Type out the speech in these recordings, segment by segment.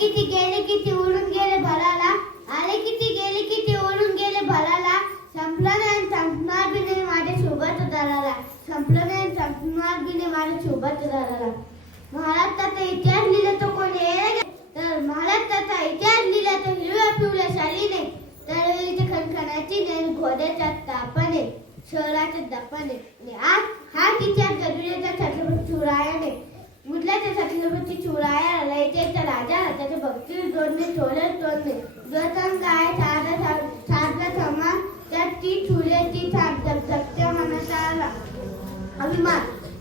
किती गेले किती उडून गेले भराला, आले किती गेले किती उडून गेले भराला, संपलं नाही संपणार बी नाही माझ्या सोबत दराला, संपलं नाही संपणार बी नाही माझ्या सोबत दराला. महाराष्ट्राचा इतिहास लिहिला तो कोणी तर महाराष्ट्राचा इतिहास लिहिला तो हिरव्या पिवळ्या शालीने, तळवेलीच्या खणखणाची नाही घोड्याच्या तापाने, शहराच्या दपाने. आज हा इतिहास गडविल्याच्या छत्रपती शिवरायाने, मुडल्याच्या छत्रपती शिवराया लयतेच्या राजा त्याचे भक्ती जोडणे थोडे तोडणे, जतन काय साधला समाज त्यात ती ठुले ती सत्य मनाचा आला अभिमान.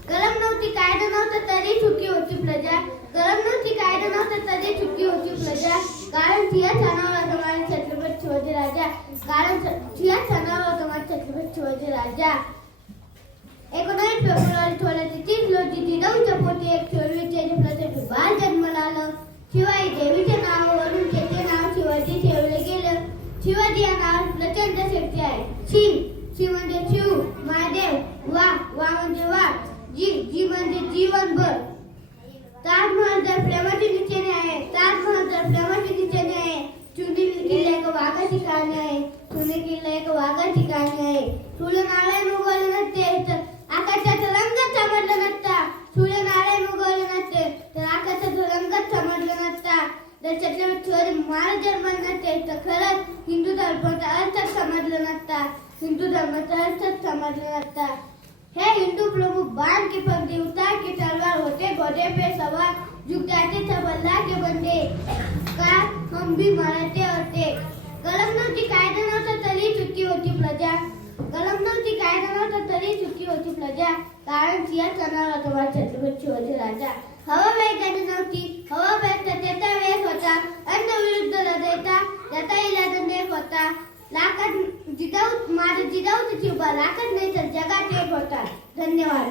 कलम नव्हती कायदा नव्हता तरी चुकी होती प्रजा, कलम नव्हती कायदा नव्हता तरी चुकी होती प्रजा, कारण थिया छानावर होता माझा छत्रपती शिवाजी राजा, कारण थिया छानावर होता माझा छत्रपती शिवाजी राजा. 19 फेब्रुवारी 1630 रोजी जिजाऊच्या पोटी एक चोरवीचे प्रत्येक बाळ जन्माला आलं. शिवाई देवीच्या नावावरून त्याचे नाव शिवाजी ठेवले गेलं. शिवाजी या नावात प्रचंड शक्ती आहे. शी म्हणजे शिव, महादेव, वा म्हणजे वा, जी म्हणजे जीवनभर. ताजमहल जर प्रेमाची निशाणी आहे, ताजमहल जर प्रेमाची निशाणी आहे, चुनी किल्ला एक वाघाची कहाणी आहे, चुनी किल्ला एक वाघाची कहाणी आहे. तुला नारायण उगवले नसते तर आकाशाचा रंगच समजला नसता, तुला नारायण उगवले नसते तर आकाशाचा रंगच समजला नसता. जर छत्रपती शिवाजी महाराज जन्मले नसते तर खरंच हिंदू धर्माचा अर्थच समजला नसता, हिंदू धर्माचा अर्थच समजला नसता. हे हिंदू प्रमुख बाण की पंक्ति उतार की तलवार, होते घोड़े पे सवार, झुक जाते सब अल्लाह के बंदे, का हम भी मराठे होते. कलम नव्हती कायदा नव्हता तरी चुकी होती प्रजा, कलम नव्हती कायदा नव्हता तरी चुकी होती प्रजा, कारण सिया चणावर होता माझा छत्रपती शिवाजी राजा. हवा वेगाने नव्हती, हवा वेग त्याचा वेग होता, अन्न विरुद्ध लढायचा त्याचा इलाज नेक होता. लाखात जिजाऊ माझा जिजाऊचा चिवबा लाखात नाही तर जगात एक होता. धन्यवाद.